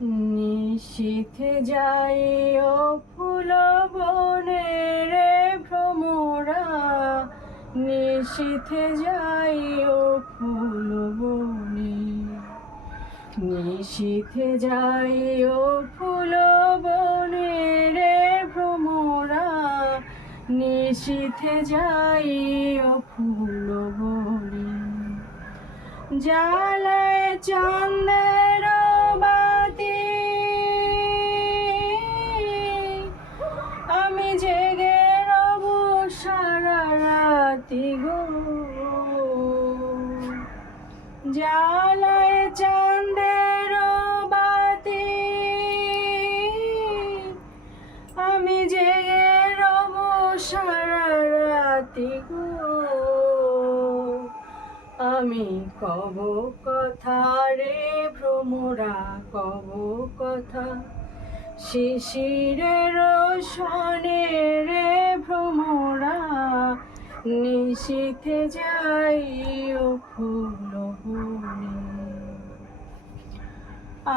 নিশীথে যাই ও ফুল বনে রে ভ্রমরা, নিশীথে যাই ও ফুল বনে, নিশীথে যাই ও ফুল বনে রে ভ্রমরা, নিশীথে যাই ও ফুল বনে। জ্বালায় চাঁদের বাতি আমি জেগে রব সারা রাতি গো, জ্বালায় চাঁদের বাতি আমি জেগে রব সারা রাতি গো। আমি কব কথা রে ভ্রমরা, কব কথা শিশিরের সনে রে ভ্রমরা, নিশীথে যাই ও ফুল বনে।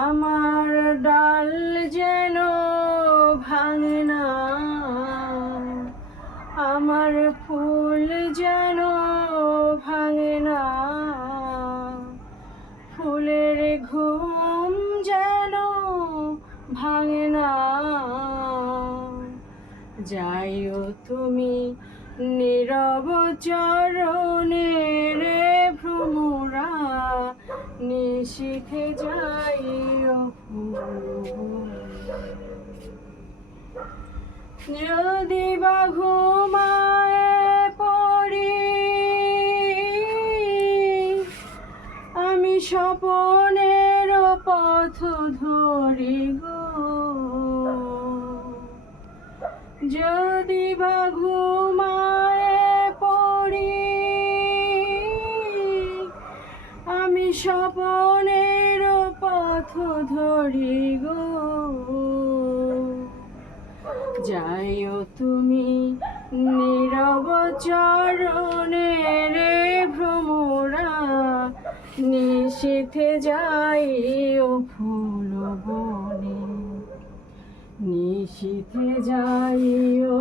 আমার ডাল যেন ভাঙে না, আমার ফুল যেন ভাঙে না, ফুলের ঘুম যেন ভাঙে না। যাইও তুমি নীরব চরণে রে ভ্রমরা, নিশীথে যাইও ফুল বনে। যদি বা ঘুমায় পড়ি আমি স্বপনের পথ ধরি গো, যদি বা ঘুমায় পড়ি আমি স্বপনের পথ ধরি গো। যাইও তুমি নীরব চরণে রে ভ্রমরা, নিশীথে যাইও ফুল বনে, নিশীথে যাইও